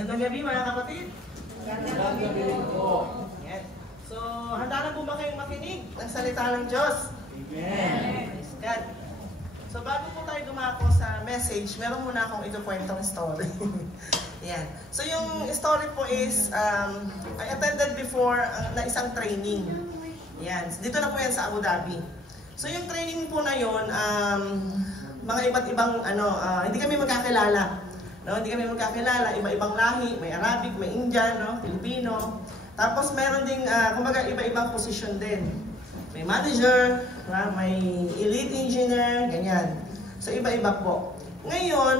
Magandang gabi mga kapatid. Magandang gabi po. Yan. So, handa na po ba kayong makinig ng salita ng Diyos? Amen. Praise God. So, bago po tayo dumako sa message, meron muna akong ikukwentong story. Yan. So, yung story po is, I attended before na isang training. Yan. Dito na po yan sa Abu Dhabi. So, yung training po na yun, mga iba't ibang, hindi kami magkakilala. No, hindi kami magkakilala, iba-ibang lahi, may Arabic, may Indian, no, Filipino. Tapos meron ding, kumbaga, iba-ibang position din. May manager, may elite engineer, ganyan. So, iba-iba po. Ngayon,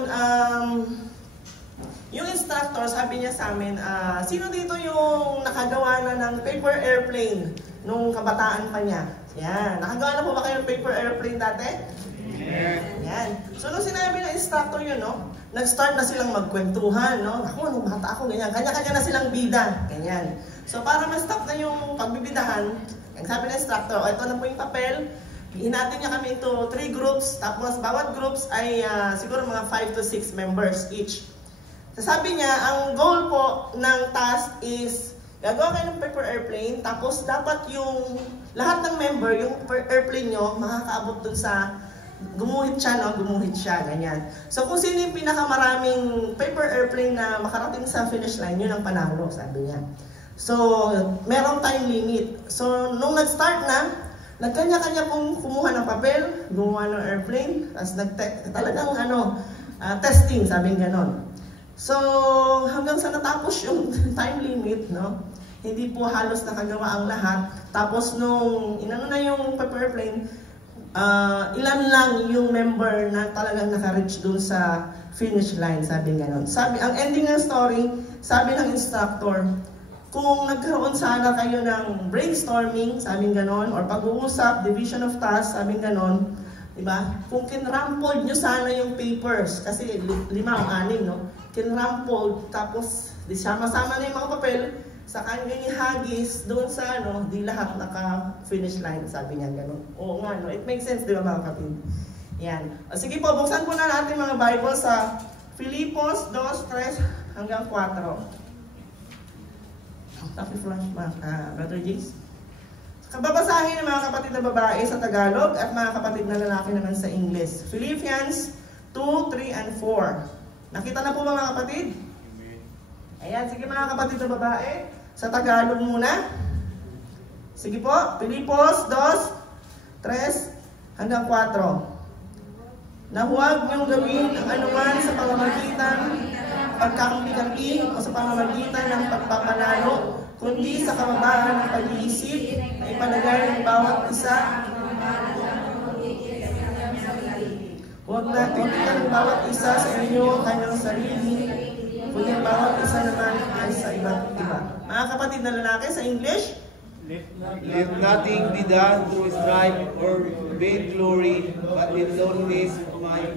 yung instructor, sabi niya sa amin, sino dito yung nakagawa na ng paper airplane nung kabataan pa niya? Yan. Nakagawa na po ba kayo ng paper airplane dati? Yan. So, nung sinabi ng instructor yun, no, nag-start na silang magkwentuhan, no? Ako, nung bata ako, ganyan. Kanya-kanya na silang bida. Ganyan. So, para ma-stop na yung pagbibidahan, ang sabi ng instructor, ito na po yung papel. Hinati niya kami into 3 groups. Tapos, bawat groups ay siguro mga 5 to 6 members each. So, sabi niya, ang goal po ng task is, gagawa kayo ng paper airplane. Tapos, dapat yung lahat ng member, yung airplane nyo, makakaabot dun sa gumuhit siya, no? Gumuhit siya, ganyan. So, kung sino yung pinakamaraming paper airplane na makarating sa finish line, yun ang panalo, sabi niya. So, merong time limit. So, nung nag-start na, nagkanya-kanya pong kumuha ng papel, gumawa ng airplane, tapos talagang testing, sabi ganon. So, hanggang sa natapos yung time limit, no? Hindi po halos nakagawa ang lahat. Tapos, nung inano na yung paper airplane, ilan lang yung member na talagang naka-reach dun sa finish line, sabi ganon. Sabi, ang ending ng story, sabi ng instructor, kung nagkaroon sana kayo ng brainstorming, sabi ganon, or pag-uusap, division of tasks, sabi ganon, diba? Kung kinrampled nyo sana yung papers, kasi 5 o 6, no? Kinrampled, tapos sama-sama na yung mga papel, sa kanyang ihagis doon sa di lahat naka-finish line, sabi niya gano'n. Oo nga, no? It makes sense, di ba mga kapatid? Yan. O, sige po, buksan po na natin mga Bible sa Filipos 2:3 hanggang 4. Taki-flash back, Brother Jace. Kababasahin ng mga kapatid na babae sa Tagalog at mga kapatid na lalaki naman sa English. Philippians 2:3 and 4. Nakita na po ba mga kapatid? Ayan, sige mga kapatid na babae. Sa Tagalog muna. Sige po, Filipos 2:3 hanggang 4. Na huwag niyong gawin ang anuman sa pamamagitan pagkakampi-kampi o sa pamamagitan ng pagpapanalo, kundi sa kababaan ng pag-iisip na ipalagay ng bawat isa. Huwag na titignan ng bawat isa sa inyo kanyang sarili, kundi ang bawat isa naman ay sa iba't iba. Mga kapatid na lalaki sa English, Let nothing be done to strive or vain glory, but in lowliness of mind,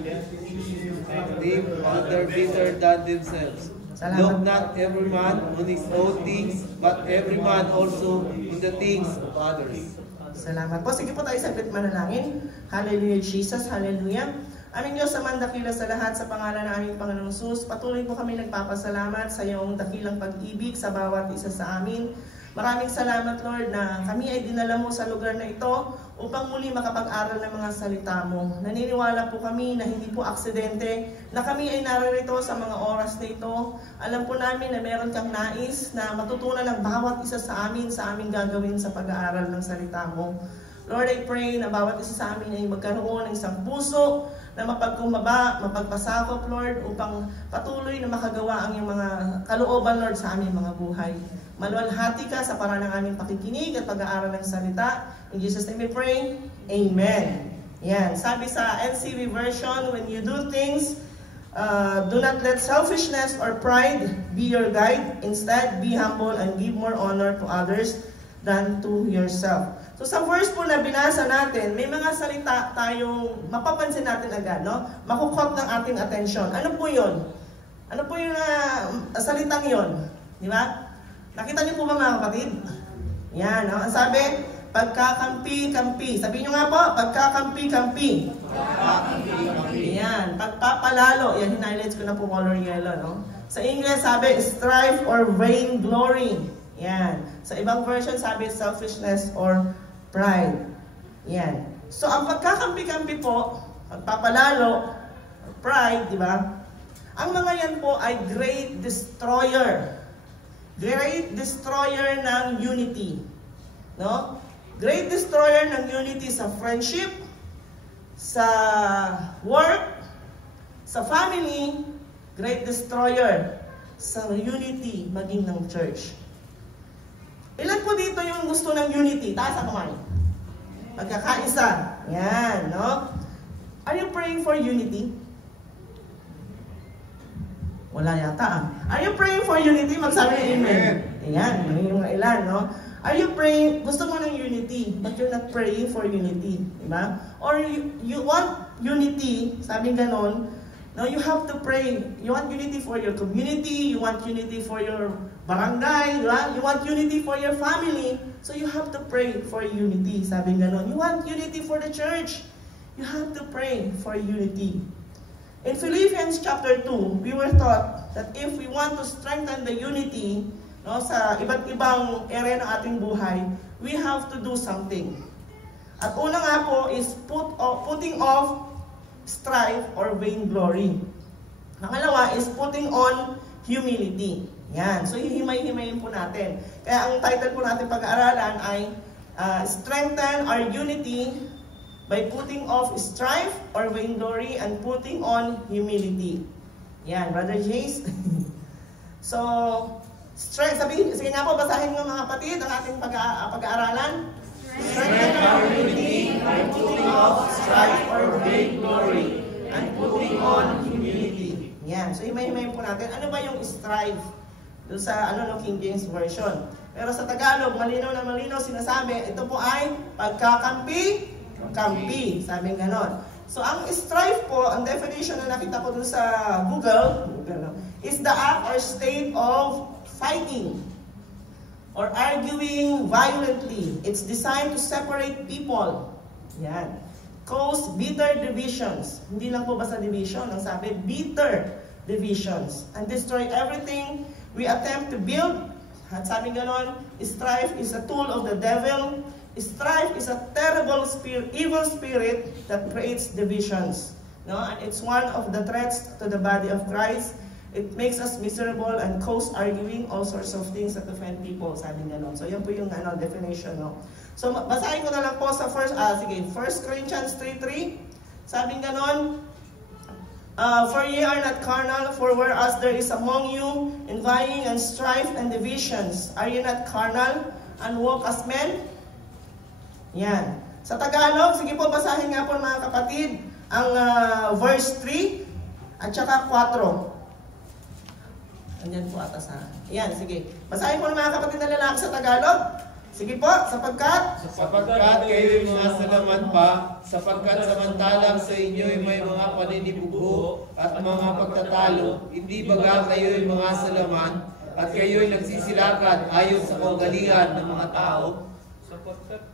live other better than themselves. Look not every man on his own things, but every man also on the things of others. Salamat po. Sige po tayo saglit manalangin. Hallelujah, Jesus. Hallelujah. Aming Diyos, amang dakila sa lahat, sa pangalan ng aming Panginoong Jesus, patuloy po kami nagpapasalamat sa iyong dakilang pag-ibig sa bawat isa sa amin. Maraming salamat, Lord, na kami ay dinala mo sa lugar na ito upang muli makapag-aral ng mga salita mo. Naniniwala po kami na hindi po aksidente, na kami ay naririto sa mga oras na ito. Alam po namin na meron kang nais na matutunan ng bawat isa sa amin gagawin sa pag-aaral ng salita mo. Lord, I pray na bawat isa sa amin ay magkaroon ng isang puso na mapagkumbaba, mapagpasakop, Lord, upang patuloy na makagawa ang iyong mga kalooban, Lord, sa aming mga buhay. Maluwalhati ka sa paraan ng aming pakikinig at pag-aaral ng salita. In Jesus' name we pray, Amen. Yan, sabi sa NCV version, when you do things, do not let selfishness or pride be your guide. Instead, be humble and give more honor to others than to yourself. So sa verse po na binasa natin, may mga salita tayong mapapansin natin agad, no? Makukot ng ating attention. Ano po yun? Ano po yung salitang yun? Di ba? Nakita niyo po ba mga kapatid? Yan, no? Ang sabi, pagkakampi-kampi. Sabihin niyo nga po, pagkakampi-kampi. Yan, pagpapalalo. Yan, hinighlights ko na po color yellow, no? Sa English sabi, strife or vainglory. Yan. Sa ibang version sabi, selfishness or pride. Yan. So, ang pagkakampi-kampi po, pagpapalalo, pride, di ba? Ang mga yan po ay great destroyer. Great destroyer ng unity. No? Great destroyer ng unity sa friendship, sa work, sa family, great destroyer sa unity maging ng church. Ilan po dito yung gusto ng unity? Taas ang kamay. Magkakaisa. Yan, no? Are you praying for unity? Wala yata. Are you praying for unity? Magsabi ng amen. Ayan, yung ilan, no? Are you praying, gusto mo ng unity, but you're not praying for unity, di ba? Or you want unity, sabi ganon, no, you have to pray. You want unity for your community, you want unity for your barangay, di ba? You want unity for your family, so you have to pray for unity, sabi ganon. You want unity for the church, you have to pray for unity. In Philippians chapter 2, we were taught that if we want to strengthen the unity, no, sa iba't ibang area ng ating buhay, we have to do something. At una nga po is putting off strife or vainglory. Pangalawa is putting on humility. Yan. So, hihimay-himayin po natin. Kaya ang title po natin pag-aaralan ay Strengthen Our Unity by Putting Off Strife or Vainglory and Putting on Humility. Yan, Brother Jace. So, strength, sige nga po, basahin mo mga kapatid ang ating pag-aaralan. Strengthen our unity by putting off strife or vainglory and putting on humility. Yan. So, himay-himayin po natin. Ano ba yung strife? Doon sa King James Version. Pero sa Tagalog, malinaw na malinaw sinasabi, ito po ay pagkakampi, sabi ganon. So, ang strife po, ang definition na nakita ko doon sa Google, is the act or state of fighting or arguing violently. It's designed to separate people. Yan. Cause bitter divisions. Hindi lang po basta division. Ang sabi, bitter divisions. And destroy everything we attempt to build. At sabi ganon, strife is a tool of the devil. Strife is a terrible evil spirit that creates divisions. No? And it's one of the threats to the body of Christ. It makes us miserable and cause arguing, all sorts of things that offend people. Sabi ganon. So yan po yung definition. No? So basahin ko na lang po sa 1 Corinthians 3:3. Sabi ganon, for ye are not carnal, for whereas there is among you envying and strife and divisions, are ye not carnal and walk as men? Yan. Sa Tagalog, sige po, basahin nga po mga kapatid, ang verse 3 at saka 4. Andyan po ata sa... Yan, sige. Basahin po mga kapatid na lalaki sa Tagalog. Sige po, sapagkat kayo'y mga salaman pa, sapagkat samantalang sa inyo'y may mga paninibugho at mga pagtatalo, hindi baga kayo'y mga salaman at kayo'y nagsisilakad ayon sa kaugalingan ng mga tao.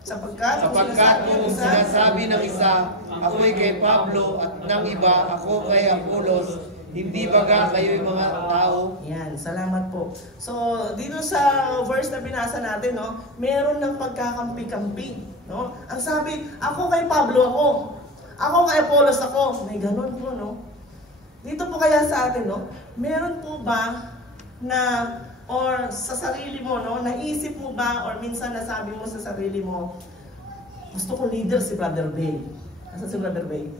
Sapagkat kung sinasabi ng isa, ako'y kay Pablo at ng iba, ako kay Apolos, hindi baga kayo'y mga tao? Yan, salamat po. So, dito sa verse na binasa natin, no, meron ng pagkakampi-kampi. No? Ang sabi, ako kay Pablo ako kay Apolos ako. May ganun po, no? Dito po kaya sa atin, no, meron po ba na or sa sarili mo, no, naisip mo ba or minsan nasabi mo sa sarili mo, gusto ko leader si Brother Bay. Asa si Brother Bay?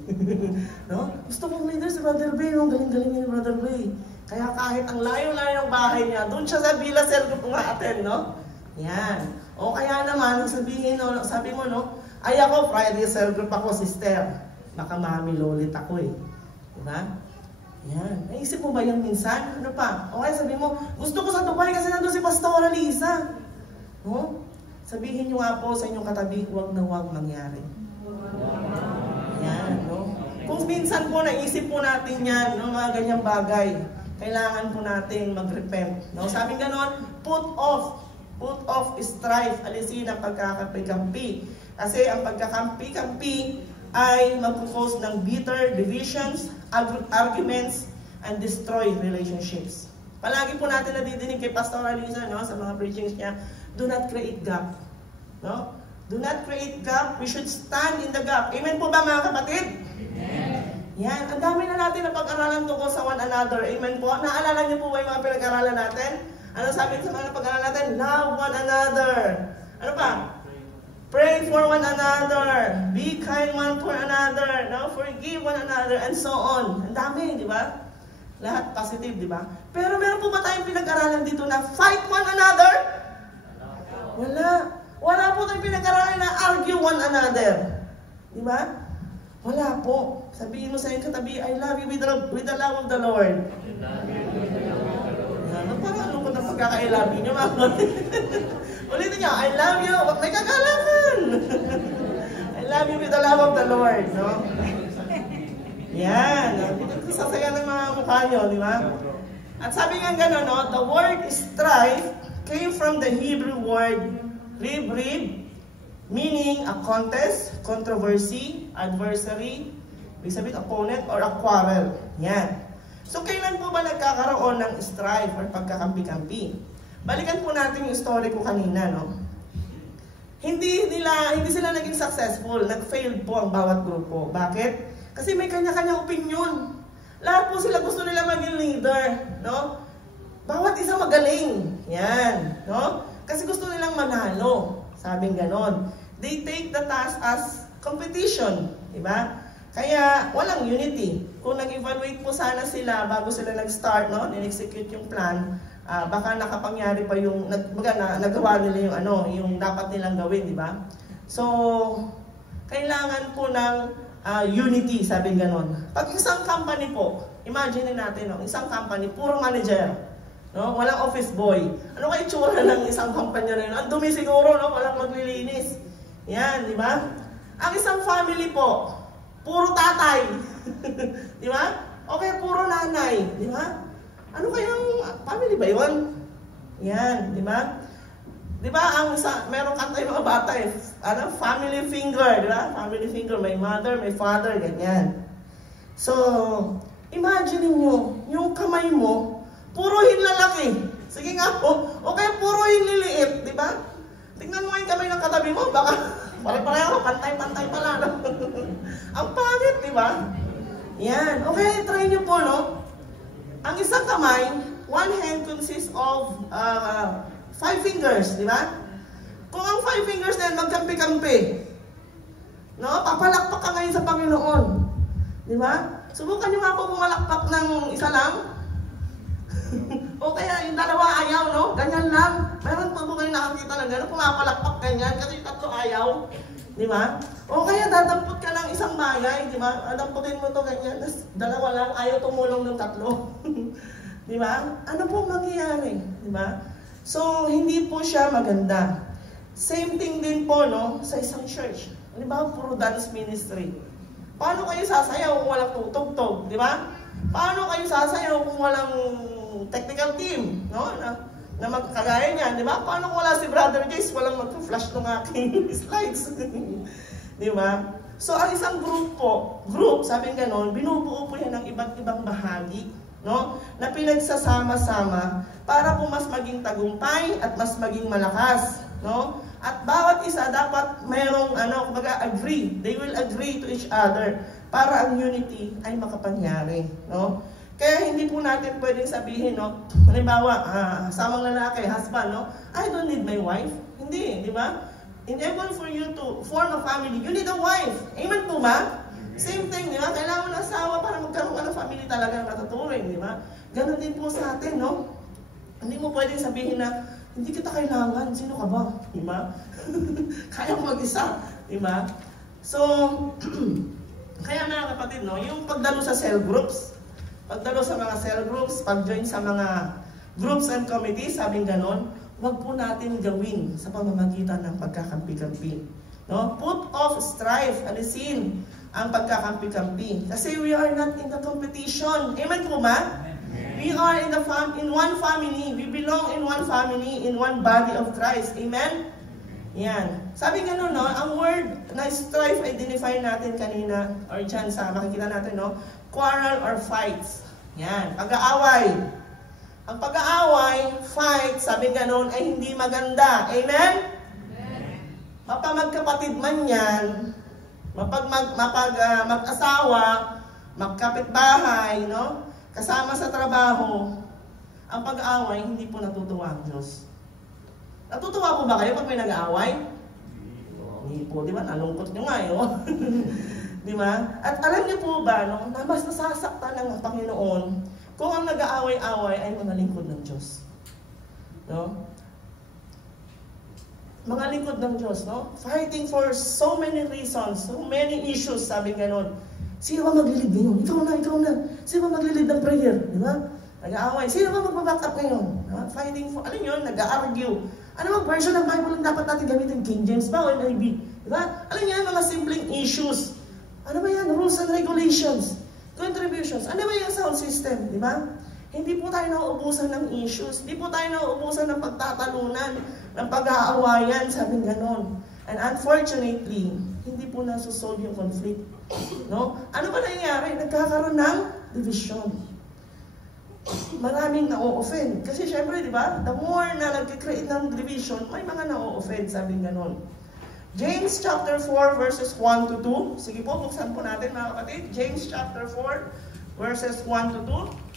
No? Gusto kong leader si Brother Bay, no? Galing-galing niya ni Brother Bay. Kaya kahit ang layo-layo ng bahay niya, doon siya sa Villa Cell Group nga-attend, no? Yan. O kaya naman, sabihin, no, sabi mo, no, ay ako, Friday Cell Group ako, sister. Baka mami lolit ako eh. Diba? Yan. Naisip mo ba yan minsan? Ano pa? Okay, sabi mo, gusto ko sa Dubai kasi nandun si Pastora Lisa. No? Sabihin nyo nga po sa inyong katabi, huwag na huwag mangyari. Yan, no? Kung minsan po naisip po natin yan, no, mga ganyang bagay, kailangan po natin mag-repent. No? Sabi ganon, put off strife, alisin ang pagkakampi-kampi. Kasi ang pagkakampi-kampi ay mag-cause ng bitter divisions, arguments, and destroy relationships. Palagi po natin nadidinig kay Pastor Alisa, no, sa mga preachings niya, do not create gap. No? Do not create gap. We should stand in the gap. Amen po ba mga kapatid? Amen. Yan. Ang dami na natin na pag-aralan tungkol sa one another. Amen po. Naalala niyo po ba yung mga pinag-aralan natin? Ano sabi sa mga pag-aralan natin? Love one another. Ano pa? Pray for one another. Be kind one for another. No? Forgive one another. And so on. Ang dami, di ba? Lahat positive, di ba? Pero meron po ba tayong pinag-aralan dito na fight one another? Wala. Wala po tayong pinag-aralan na argue one another. Di ba? Wala po. Sabihin mo sa iyong katabi, I love you with the love of the Lord. Parang ano ko na pagkaka-I-love you nyo, mga ulitin nyo, I love you, may kagalangan. I love you with the love of the Lord, no? Yan. Sasaya ng mga mukha nyo, di ba? At sabi nga gano'n, no? The word strife came from the Hebrew word rib, meaning a contest, controversy, adversary, ibig sabihin opponent or a quarrel. Yan. So, kailan po ba nagkakaroon ng strife or pagkakampi-kampi? Balikan po natin yung story ko kanina, no? Hindi sila naging successful. Nag-failed po ang bawat grupo. Bakit? Kasi may kanya-kanyang opinion. Lahat po sila gusto nila maging leader, no? Bawat isa magaling. Yan, no? Kasi gusto nilang manalo. Sabing ganon. They take the task as competition, di ba? Kaya walang unity. Kung nag-evaluate po sana sila bago sila nag-start, no, in-execute yung plan, baka nakapangyari pa yung nagawa nila yung yung dapat nilang gawin, di ba? So, kailangan po ng unity, sabi ganon. Pag isang company po, imagine natin, no, isang company, puro manager, no, walang office boy. Ano kaya itsura ng isang company na yun? Ang dumi siguro, no, walang maglilinis. Yan, di ba? Ang isang family po, puro tatay. Di ba? Okay, puro nanay. Di ba? Ano kayang family ba yun? Yan, di ba? Di ba, meron kanta yung mga bata eh. Family finger, di ba? Family finger, may mother, may father, ganyan. So, imagine niyo, yung kamay mo, puro hinlalaki. Sige nga po, okay, puro hinliliit, di ba? Tingnan mo yung kamay ng katabi mo, baka pare-pareho, pantay-pantay pala. Ang pangit, di ba? Yan. Okay, try nyo po, no? Ang isang kamay, one hand consists of 5 fingers, di ba? Kung ang 5 fingers na yan, magkampi-kampi, no? Papalakpak ka ngayon sa Panginoon. Di ba? Subukan nyo nga po pumalakpak ng isa lang. O kaya yung dalawa ayaw, no? Ganyan lang. Meron pa po kayo nakakita ng gano'n, pumapalakpak ganyan kasi yung tatlo ayaw. Di ba? O kaya dadampot ka ng isang bagay, di ba? Damputin mo to ganyan, tapos dalawa lang, ayaw tumulong ng tatlo. Di ba? Ano po mangyayari? Di ba? So, hindi po siya maganda. Same thing din po, no? Sa isang church. Di ba? Puro dance ministry. Paano kayo sasayaw kung walang tutugtog? Di ba? Paano kayo sasayaw kung walang technical team, no? Na magkagaya niyan, di ba? Paano kung wala si Brother Jace, walang mag-flash ng aking slides? Di ba? So, ang isang group, sabi ganon, binubuo po yan ng iba't ibang bahagi, no? Na pinagsasama-sama para po mas maging tagumpay at mas maging malakas, no? At bawat isa dapat mayroong, kumbaga, agree. They will agree to each other para ang unity ay makapangyari, no? Kaya hindi po natin pwedeng sabihin, no? Halimbawa, samang lalaki, husband, no? I don't need my wife. Hindi, di ba? In order for you to form a family, you need a wife. Amen po ba? Same thing, di ba? Kailangan ng asawa para magkaroon ka ng family talaga matuturing, di ba? Ganon din po sa atin, no? Hindi mo pwedeng sabihin na, hindi kita kailangan, sino ka ba? Di ba? Kaya mo mag-isa, di ba? So, kaya mga kapatid, no? Yung pagdalo sa cell groups, pagdalo sa mga cell groups, pag-join sa mga groups and committees, sabing ganon, wag po natin gawin sa pamamagitan ng pagkakampi-kampi. No? Put off strife, alisin ang pagkakampi-kampi. Kasi we are not in the competition. Amen po ba? We are in one family. We belong in one family, in one body of Christ. Amen? Yan. Sabi gano'n, no? Ang word na strife, identify natin kanina, or dyan sa makikita natin, no? Quarrel or fights. Yan. Pag-aaway. Ang pag-aaway, fight, sabi ganon, ay hindi maganda. Amen? Mapamagkapatid man yan, mag-asawa, magkapitbahay, no? Kasama sa trabaho, ang pag-aaway, hindi po natutuwa ang Diyos. Natutuwa po ba kayo pag may nag-aaway? Hindi po, di ba? Nalungkot nyo nga, oh. Di ba? At alam niyo po ba, no, na mas nasasaktan ng Panginoon kung ang nag-aaway-away ay mga lingkod ng Diyos. No? Mga lingkod ng Diyos, no? Fighting for so many reasons, so many issues, sabi ganon. Sino ba maglilid ngayon? Ikaw na. Sino ba maglilid ng prayer? Di ba? Nag-aaway. Sino ba magbaback up ngayon? Diba? Fighting for, ano yun? Nag-argue. Ano bang version ng Bible ang dapat natin gamitin? King James ba o NIV? Diba? Alam niyo, mga simpleng issues. Ano ba yan? Rules and regulations. Contributions. Ano ba yung sound system? Diba? Hindi po tayo nauubusan ng issues. Hindi po tayo nauubusan ng pagtatalunan, ng pag-aawayan, sabing ganon. And unfortunately, hindi po nasusolve yung conflict. No? Ano ba nangyayari? Nagkakaroon ng division. Maraming na-o-offend. Kasi syempre, di ba? The more na nag-create ng division, may mga na-o-offend, sabing ganon. James chapter 4 verses 1 to 2. Sige po, buksan po natin mga kapatid. James chapter 4 verses 1 to 2.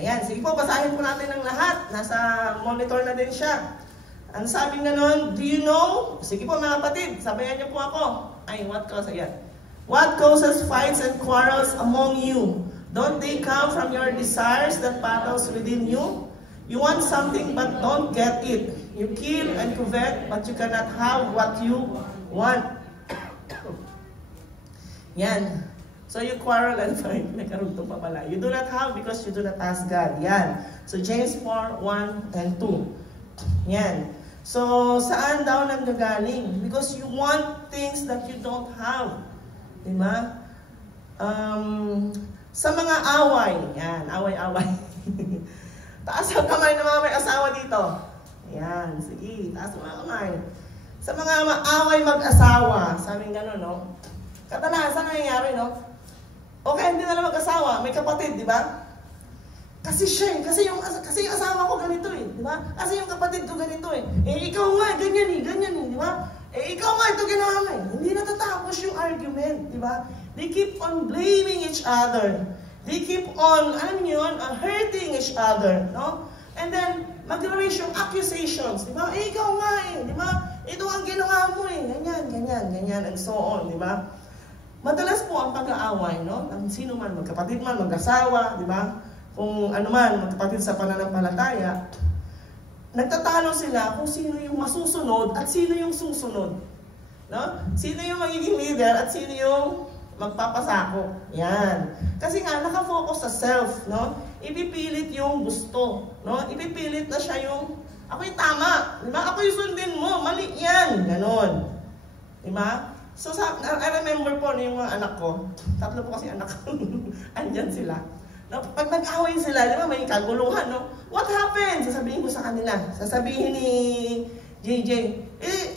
Ayan, sige po, basahin po natin ng lahat. Nasa monitor na din siya. Ang sabi nga nun, do you know? Sige po mga kapatid, sabayan niyo po ako. Ay, what causes fights and quarrels among you? Don't they come from your desires that battles within you? You want something but don't get it. You kill and covet, but you cannot have what you want. Yan. So you quarrel and fight. May karugtong pa pala. You do not have because you do not ask God. Yan. So James 4, 1 and 2. Yan. So saan daw nanggagaling? Because you want things that you don't have. Diba? Sa mga away. Yan. Away-away. Taas ang kamay ng mga may asawa dito. Yan. Sige. Taas ang mga kamay. Sa mga away mag-asawa. Sabing gano'n, no? Kadalasan nangyayari, no? Okay, hindi na lang mag-asawa, may kapatid, di ba? Kasi yung asawa ko ganito eh, di ba? Kasi yung kapatid ko ganito eh. Ikaw nga, ganyan eh, di ba? Ikaw nga, ito ginawa mo eh. Hindi natatapos yung argument, di ba? They keep on blaming each other. They keep on, hurting each other, no? And then, mag-raise yung accusations, di ba? Ikaw nga eh, di ba? Ito ang ginawa mo eh. Ganyan, and so on, di ba? Madalas po ang pag-aaway, no? Ang sino man, magkapatid man, mag-asawa, di ba? Kung ano man, magkapatid sa pananampalataya, nagtatalo sila kung sino yung masusunod at sino yung susunod. No? Sino yung magiging leader at sino yung magpapasako. Yan. Kasi nga, nakafocus sa self, no? Ipipilit yung gusto, no? Ipipilit na siya yung, ako yung tama, di ba? Ako yung sundin mo, mali yan. Ganon. Di ba? So, I remember po yung mga anak ko, tatlo po kasi anak ko, andyan sila. No, pag nag-away sila, di ba, may kaguluhan, no? What happened? Sasabihin ko sa kanila. Sasabihin ni JJ,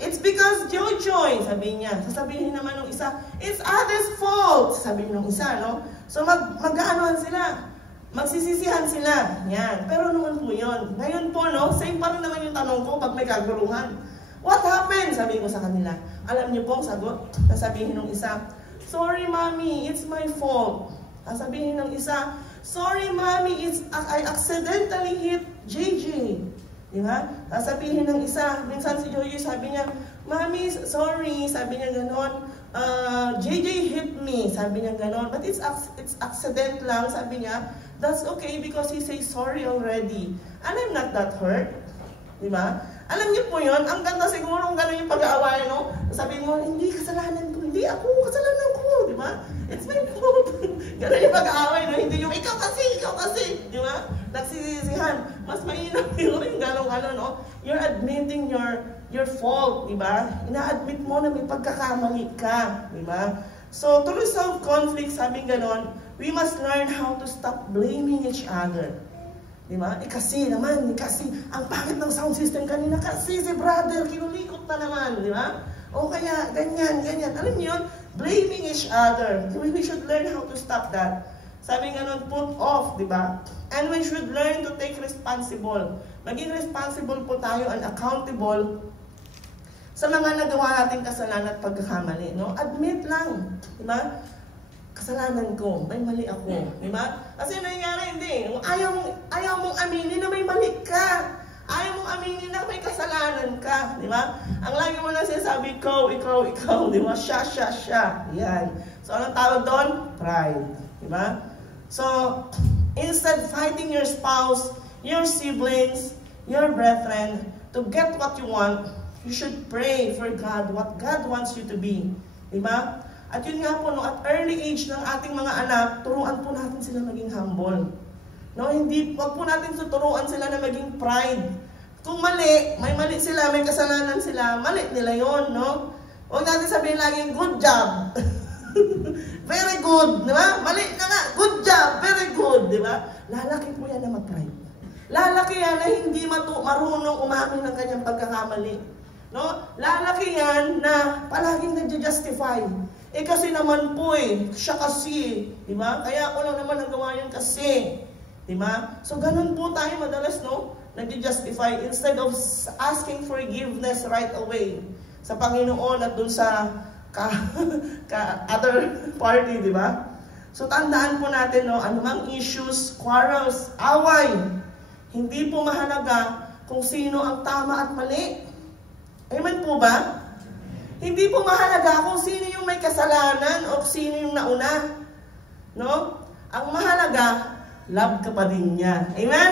it's because Jojoy, sabihin niya. Sasabihin naman ng isa, it's others' fault, sabihin ng isa, no? So, mag-aanohan sila. Magsisisihan sila. Yan. Pero noon po yun. Ngayon po, no, same pa rin naman yung tanong ko pag may kaguluhan. What happened? Sabihin ko sa kanila. Alam niyo po ang sagot? Sasabihin ng isa, sorry mommy, it's my fault. Sasabihin ng isa, sorry mommy, I accidentally hit JJ. Di ba? Sasabihin ng isa, minsan si Jojo sabi niya, mommy, sorry, sabi niya ganon. JJ hit me, sabi niya ganon. But it's accident lang, sabi niya. That's okay because he says sorry already. And I'm not that hurt. Di ba? Alam niyo po yun, ang ganda siguro kung gano'n yung pag-aaway, no? Sabihin mo, hindi, kasalanan ko, hindi ako, kasalanan ko, di ba? It's my fault. Gano'n yung pag-aaway, no? Hindi yung, ikaw kasi, di ba? Nagsisisihan. Mas mainam yung gano'n, no? You're admitting your fault, di ba? Ina-admit mo na may pagkakamali ka, di ba? So, to resolve conflict, sabing gano'n, we must learn how to stop blaming each other. Di ba? Kasi naman, kasi ang pangit ng sound system kanina, kasi si brother, kinulikot na naman, di ba? O kaya, ganyan. Alam niyo yun? Blaming each other. We should learn how to stop that. Sabi nga nun, put off, di ba? And we should learn to take responsible. Maging responsible po tayo and accountable sa mga nagawa nating kasalanan at pagkakamali. No? Admit lang, di ba? Kasalanan ko, may mali ako, di ba? Kasi nangyari, hindi. Ayaw mong aminin na may mali ka. Ayaw mong aminin na may kasalanan ka, di ba? Ang lagi mo na sinasabi, ikaw, di ba? Siya. Yan. So, anong tawag doon? Pride, di ba? So, instead fighting your spouse, your siblings, your brethren, to get what you want, you should pray for God, what God wants you to be, di ba? At yun nga po, no, at early age ng ating mga anak, turuan po natin sila maging humble. No, wag po natin tuturuan sila na maging pride. Kung mali, may mali sila, may kasalanan sila, mali nila yon, no? Huwag natin sabihin laging, good job. Very good, di ba? Mali na nga, good job, very good, di ba? Lalaki po yan na mag-pride. Lalaki yan na hindi marunong umamin ng kanyang pagkakamali. No? Lalaki yan na palaging nagja-justify. Kasi naman po siya kasi, di ba? Kaya ako lang naman nagawa yun kasi, di ba? So ganun po tayo madalas, no? Nagja-justify instead of asking forgiveness right away sa Panginoon at dun sa other party, di ba? So tandaan po natin, no? Anumang issues, quarrels, away, hindi po mahalaga kung sino ang tama at mali. Amen po ba? Hindi po mahalaga kung sino yung may kasalanan o sino yung nauna. No? Ang mahalaga, love ka pa din niya. Amen?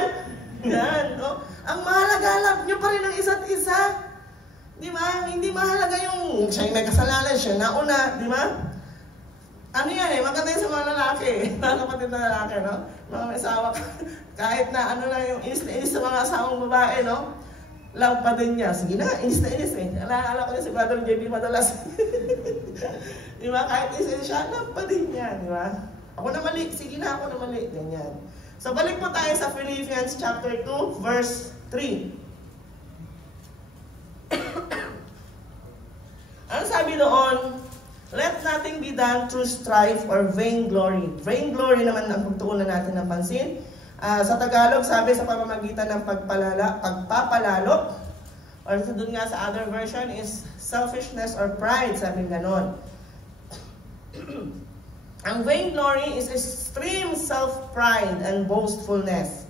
Yan, no? Ang mahalaga, love nyo pa rin ang isa't isa. Di ba? Hindi mahalaga yung siya yung may kasalanan, siya nauna. Di ba? Ano yan maganda sa mga lalaki. Mga kapatid na lalaki, no? Mga may asawa. Kahit na ano lang yung inis sa mga asawang babae, no? Love pa din niya. Sige na, inis na inis Alala ko niya si Brother JB madalas. Di ba? Kahit inis siya, love pa din niya. Di ba? Ako na mali. Sige na, ako na mali. Ganyan. So, balik po tayo sa Philippians chapter 2, verse 3. Ano sabi doon? Let nothing be done through strife or vainglory. Vainglory naman ang pagtuunan natin ng pansin. Sa Tagalog, sabi sa pamamagitan ng pagpapalalo, or doon nga sa other version is selfishness or pride, sabi ganon. Ang vainglory is extreme self-pride and boastfulness.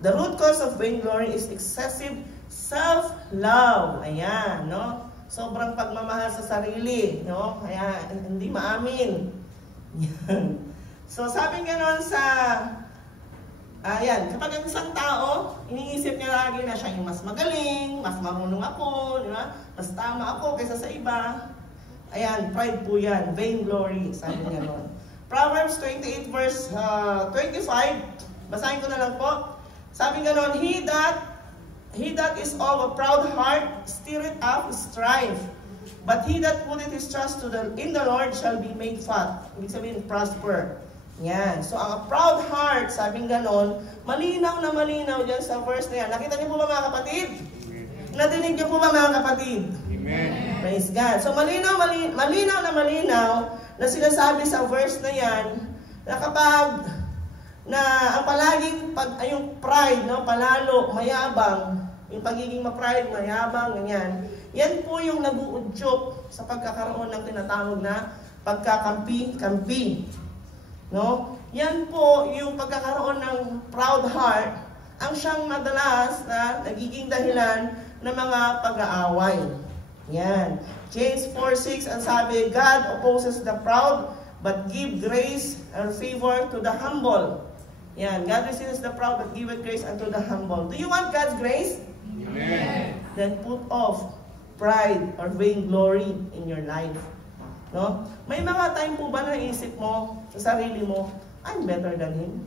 The root cause of vainglory is excessive self-love. Ayan, no? Sobrang pagmamahal sa sarili, no? Kaya hindi maamin. So sabi ganon sa kapag ang isang tao, iniisip niya lagi na siya yung mas magaling, mas marunong ako, di ba? Mas tama ako kaysa sa iba. Ayan, pride po yan, vainglory, sabi niya nun. Proverbs 28 verse 25, basahin ko na lang po. Sabi nga nun, He that is of a proud heart stirreth up strife, but he that putteth his trust in the Lord shall be made fat. Ibig sabihin, prosper. Yan. So, ang proud heart, sabing ganon, malinaw na malinaw dyan sa verse na yan. Nakita niyo po ba mga kapatid? Nadinig niyo po ba mga kapatid? Amen. Praise God. So, malinaw na sinasabi sa verse na yan, na kapag ang palaging yung pride, no, palalo, mayabang, yung pagiging ma-pride, mayabang, ganyan, yan po yung nag-uudyok sa pagkakaroon ng tinatawag na pagkakampi-kampi. No? Yan po yung pagkakaroon ng proud heart ang siyang madalas na nagiging dahilan ng mga pag-aaway. Yan. James 4:6 ang sabi, God opposes the proud but give grace or favor to the humble. Yan. God resists the proud but giveth grace unto the humble. Do you want God's grace? Amen. Then put off pride or vainglory in your life. No? May mga time po ba na naisip mo sa sarili mo, I'm better than him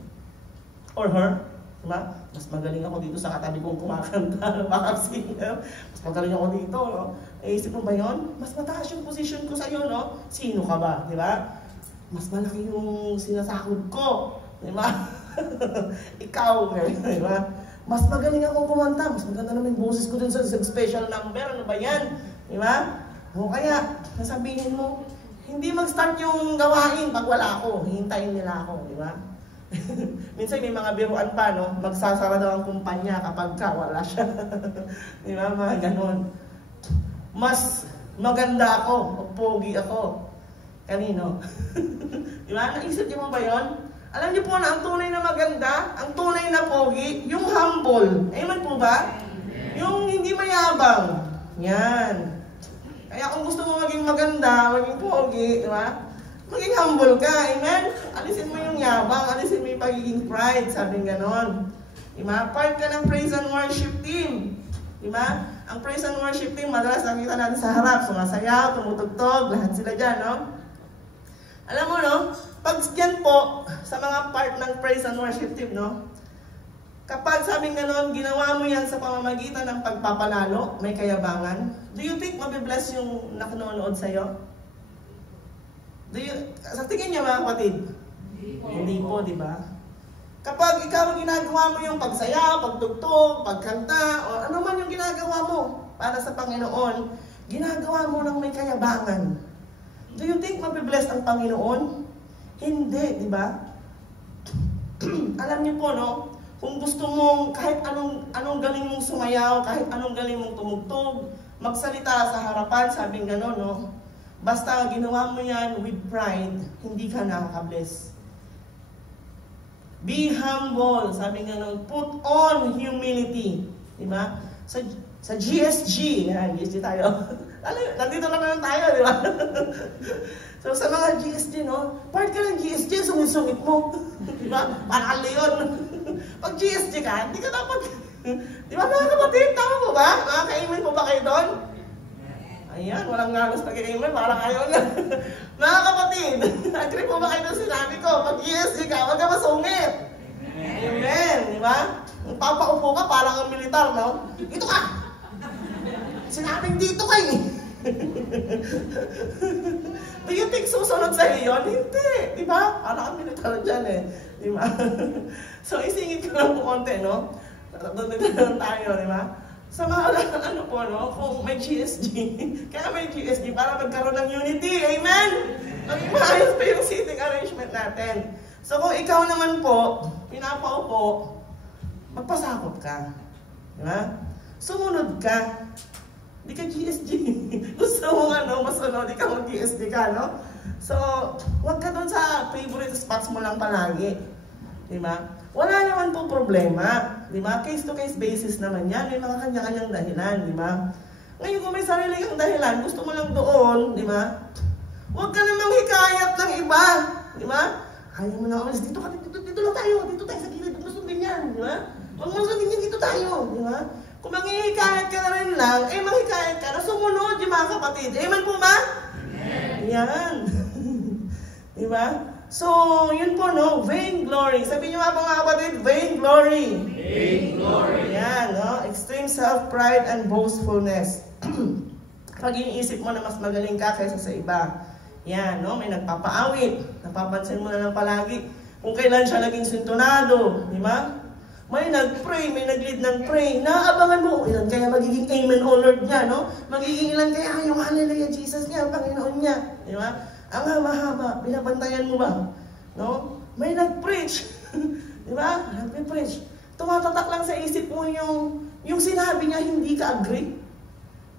or her? Diba? Mas magaling ako dito sa katabi kong kumakanta, backup singer. Mas magaling ako dito, no? Naisip mo ba yun? Mas mataas yung position ko sa iyo, no? Sino ka ba? Diba? Mas malaki yung sinasahod ko. Diba? Ikaw, di ba? Mas magaling akong kumanta, mas maganda naman yung boses ko dun sa special number, ano ba yan? Di ba? O kaya, nasabihin mo, hindi mag-start yung gawain pag wala ako, hihintayin nila ako, di ba? Minsan may mga biruan pa, no? Magsasara daw ang kumpanya kapag wala siya. Di ba? Mga ganon. Mas maganda ako, o pogi ako. Kanino? Di ba? Naisip niyo mo ba yun? Alam niyo po na ang tunay na maganda, ang tunay na pogi, yung humble. Amen po ba? Yung hindi mayabang. Yan. Kaya kung gusto mo maging maganda, maging pogi, di ba? Maging humble ka, amen? Alisin mo yung yabang, alisin mo yung pagiging pride, sabi ganon. Di ba? Part ka ng praise and worship team. Di ba? Ang praise and worship team, madalas nakita natin sa harap, sumasayaw, tumutugtog, lahat sila dyan, no? Alam mo, no? Pag yan po, sa mga part ng praise and worship team, no? Kapag sabing ganon, ginawa mo yan sa pamamagitan ng pagpapalalo, may kayabangan, do you think mabibless yung nakanonood sa'yo? Sa tingin niyo mga kapatid? Hindi po, di ba? Kapag ikaw ginagawa mo yung pagsayaw, pagtugtog, pagkanta, o ano man yung ginagawa mo para sa Panginoon, ginagawa mo ng may kayabangan. Do you think mabibless ang Panginoon? Hindi, di ba? Alam niyo po, no? Kung gusto mong kahit anong galing mong sumayaw, kahit anong galing mong tumugtog, magsalita sa harapan, sabing gano'n, no? Basta ginawa mo yan with pride, hindi ka nakaka-bless. Be humble, sabing gano'n, put on humility. Diba? Sa GSG, yan, GSG tayo. Nandito na naman tayo, di ba? So sa mga GSG, no? Part ka ng GSG, sungit-sungit mo. Di ba? Parang leon. Pag GSG ka, hindi ka dapat... Di ba mga kapatid? Tama po ba? Makaka-amen po ba kayo doon? Ayan, walang ngalos nag-amen, parang ayaw na. Mga kapatid, agree po ba kayo doon sinabi ko? Pag GSG ka, huwag ka masungit. Amen, di ba? Papaupo ka, parang ang militar, no? Dito ka! Sinabing dito kayo. Do you think susunod sa iyo? Hindi. Di ba? Parang ang militar dyan eh. Di ba? So isingit ko lang po konti, no? Doon lang tayo, di ba? Sa mga ano po, no? Kung may GSG, kaya may GSG para magkaroon ng unity. Amen? Maging maayos pa yung seating arrangement natin. So kung ikaw naman po, pinapaupo, magpasakot ka. Di ba? Sumunod ka. Di ka GSG. Gusto mo masunod, di ka mag-GSG ka, no? So, huwag ka doon sa favorite spots mo lang palagi. Di ba? Wala naman po problema. Di ba? Case-to-case basis naman yan. May mga kanya-kanyang dahilan, di ba? Ngayon kung may sarili kang dahilan, gusto mo lang doon, di ba? Huwag ka namang hikayat ng iba. Di ba? Ayaw mo na umalis. Dito lang tayo. Dito tayo sa gilid. Gusto din yan, di ba? Huwag mo sabihin yan, dito tayo, di ba? Kung manghihikayat ka na rin lang, manghihikayat ka na sumunod yung mga kapatid. Amen po ba? Amen. Yan. Diba? So, yun po, no? Vainglory. Sabi niyo nga po mga kapatid, vainglory. Vainglory. Yan, no? Extreme self-pride and boastfulness. Pag iniisip mo na mas magaling ka kaysa sa iba. Yan, no? May nagpapaawit. Napapansin mo na lang palagi kung kailan siya naging sintonado. Diba? May nag-pray, may nag-lead ng pray. Naabangan mo, ilan kaya magiging amen, O Lord niya, no? Magiging ilan kaya yung hallelujah Jesus niya, Panginoon niya. Di ba? Ang haba-haba, binabantayan mo ba? No? May nag-preach. Di ba? Nag-preach. Tumatatak lang sa isip mo yung sinabi niya, hindi ka agree.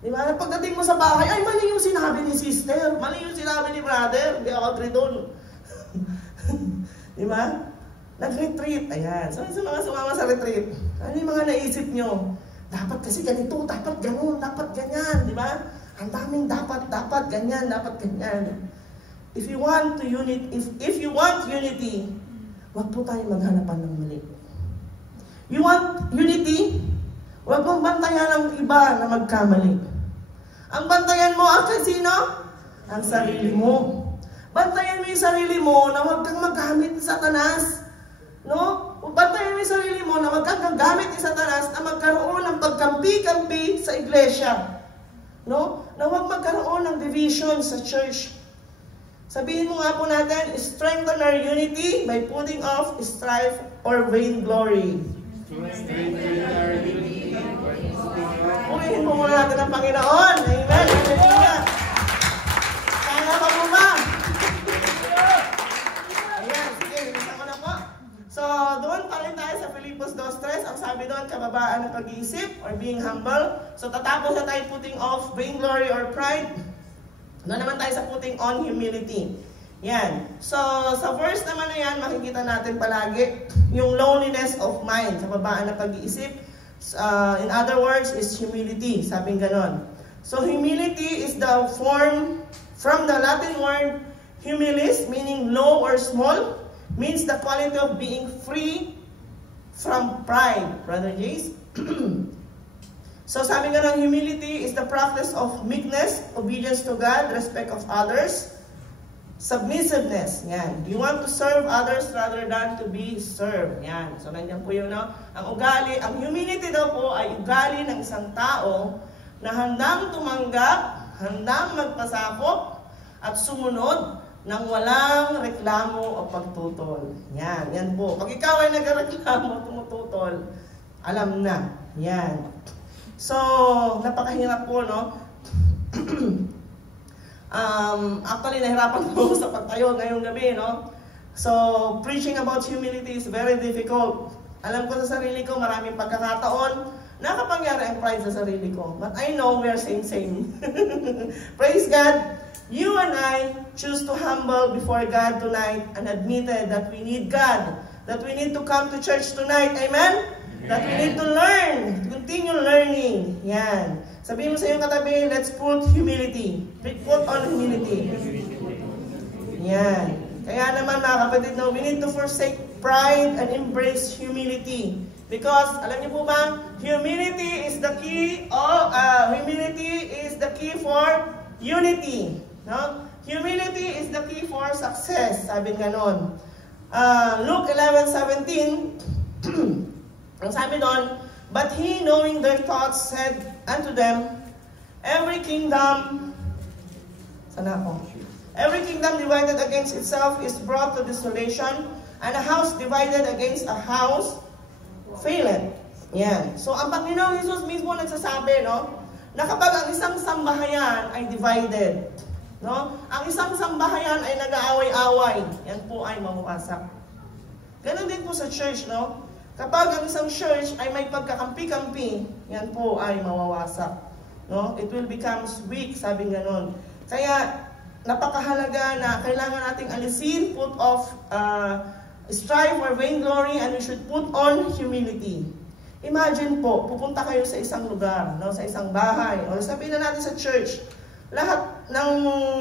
Di ba? Pagdating mo sa bahay, ay mali yung sinabi ni sister, mali yung sinabi ni brother, hindi ako agree doon. Di ba? Nag-retreat, ayan. So, sa mga sumama sa retreat, ano yung mga naisip nyo? Dapat kasi ganito, dapat gano'n, dapat ganyan, di ba? Ang daming dapat ganyan, dapat ganyan. If you want unity, wag po tayo maghanapan ng mali. You want unity? Wag mong bantayan ang iba na magkamali. Ang bantayan mo ang sino? Ang sarili mo. Bantayan mo yung sarili mo na wag kang maggamit ni Satanas. No? Bantayan mo yung sarili mo na wag kang gagamit ni Satanas na magkaroon ng pagkampi-kampi sa iglesia. No? Na wag magkaroon ng division sa church. Sabihin mo nga po natin, strengthen our unity by putting off strife or vainglory? Purihin mo muna natin ang Panginoon. Amen. Hallelujah. Kaya pa po ba? Ayan, sige, isa ko na po. So, doon pa rin tayo sa Filipos 2:3. Ang sabi doon, kababaan ng pag-iisip or being humble. So, tatapos na tayo putting off vainglory or pride. Doon naman tayo sa putting on humility. Yan. So, sa verse naman na yan, makikita natin palagi yung loneliness of mind, kababaan ng pag-iisip. In other words, is humility. Sabing ganon. So, humility is the form from the Latin word humilis, meaning low or small, means the quality of being free from pride. Brother Jace? So, sabi nga ng humility is the practice of meekness, obedience to God, respect of others, submissiveness. Yan. You want to serve others rather than to be served. Yan. So, nandiyan po yun, no? Ang ugali, ang humility daw po ay ugali ng isang tao na handang tumanggap, handang magpasakop, at sumunod ng walang reklamo o pagtutol. Yan. Yan po. Pag ikaw ay nagreklamo, tumututol, alam na. Yan. So, napakahirap po, no? Actually, nahirapan po sa pagtayo ngayong gabi, no? So, preaching about humility is very difficult. Alam ko sa sarili ko, maraming pagkakataon, nakapangyari ang pride sa sarili ko. But I know we're same. Praise God! You and I choose to humble before God tonight and admitted that we need God, that we need to come to church tonight. Amen? That we need to learn, continue learning. Yan. Sabihin mo sa iyong katabi, let's put humility. Put on humility. Yan. Kaya naman mga kapatid, no, we need to forsake pride and embrace humility. Because, alam niyo po ba, humility is the key for unity. No? Humility is the key for success. Sabi nga nun. Luke 11:17, ang sabi doon, but he, knowing their thoughts, said unto them, every kingdom divided against itself is brought to desolation, and a house divided against a house faileth. Yan. So, ang Panginoong Jesus mismo nagsasabi, no, na kapag ang isang sambahayan ay divided, no, ang isang sambahayan ay nag-aaway-away, yan po ay mawawasak. Ganon din po sa church, no? Kapag ang isang church ay may pagkakampi-kampi, yan po ay mawawasak. No? It will become weak, sabing ganon. Kaya, napakahalaga na kailangan nating alisin, put off strife or vainglory, and we should put on humility. Imagine po, pupunta kayo sa isang lugar, no? Sa isang bahay, o sabihin na natin sa church, lahat ng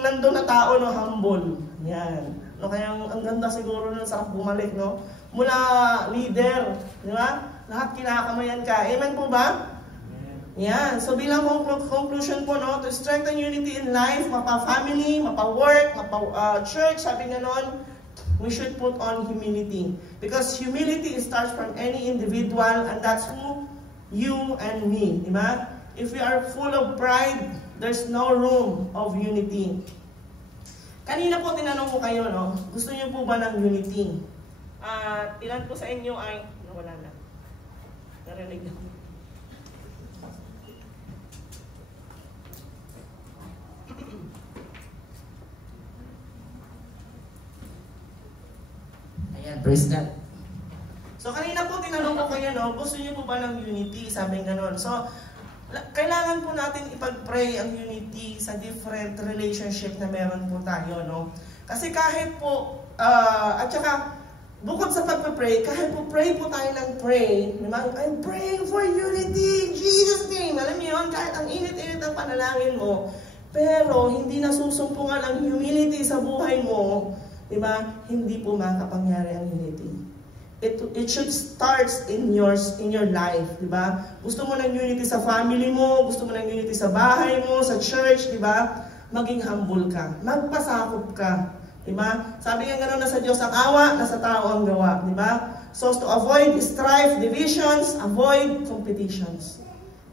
nandun na tao, no, humble. Yan. No, kaya ang ganda siguro nun, sarap bumalik, no? Mula leader, di ba? Lahat kinakamayan ka. Amen po ba? Yan. So bilang conclusion po, no, to strengthen unity in life, mapa-family, mapa-work, mapa-church, sabi nga nun, we should put on humility. Because humility starts from any individual, and that's who you and me, di ba? If we are full of pride, there's no room of unity. Kanina po tinanong ko kayo, no, gusto niyo po ba ng unity? Ilan po sa inyo ay nawala na. Narinig na. Ayan, praise God. So kanina po tinanong ko kayo, no, gusto niyo po ba ng unity? Sabi ganon. So, kailangan po natin ipag-pray ang unity sa different relationship na meron po tayo, no? Kasi kahit po, at saka, bukod sa pag-pray, kahit po pray po tayo ng pray, I'm praying for unity in Jesus' name. Alam niyo yun, kahit ang init-init ang panalangin mo, pero hindi nasusumpungan ang humility sa buhay mo, di ba? Hindi po makapangyari ang unity. It should start in your life, di ba? Gusto mo ng unity sa family mo, gusto mo ng unity sa bahay mo, sa church, di ba? Maging humble ka, magpasakop ka, di ba? Sabi nga gano'n, nasa Diyos ang awa, nasa tao ang gawa, di ba? So to avoid strife, divisions, avoid competitions,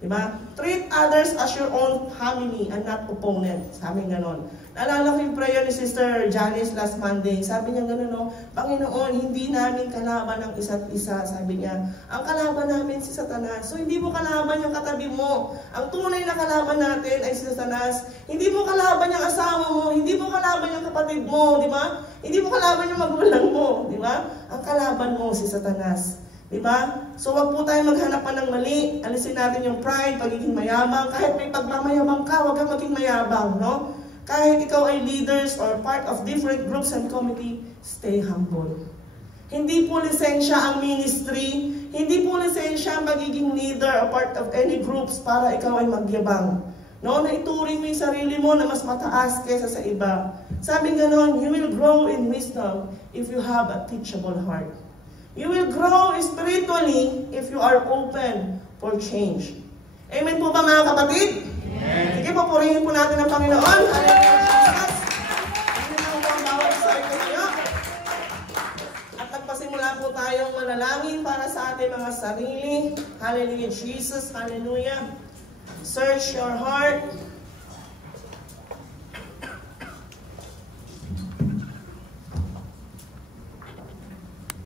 di ba? Treat others as your own family and not opponent. Sabi nga gano'n. Naalala ko yung prayer ni Sister Janice last Monday. Sabi niya gano'n, no? Panginoon, hindi namin kalaban ang isa't isa. Sabi niya, ang kalaban namin si Satanas. So hindi mo kalaban yung katabi mo. Ang tunay na kalaban natin ay si Satanas. Hindi mo kalaban yung asawa mo. Hindi mo kalaban yung kapatid mo. Di ba? Hindi mo kalaban yung magulang mo. Di ba? Ang kalaban mo si Satanas. Diba? So wag po tayo maghanap pa ng mali. Alisin natin yung pride, pagiging mayabang. Kahit may pagmamayabang ka, wag kang maging mayabang, no? Kahit ikaw ay leaders or part of different groups and committee, stay humble. Hindi po lisensya ang ministry, hindi po lisensya ang magiging leader or part of any groups para ikaw ay magyabang. No, na ituring mo yung sarili mo na mas mataas kaysa sa iba. Sabi ganon, you will grow in wisdom if you have a teachable heart. You will grow spiritually if you are open for change. Amen po ba mga kapatid? Amen. Sige, papurihin po natin ang Panginoon. Hallelujah, Jesus. Amen po ang bawat isa ito niyo. At nagpasimula po tayong manalangin para sa ating mga sarili. Hallelujah, Jesus. Hallelujah. Search your heart.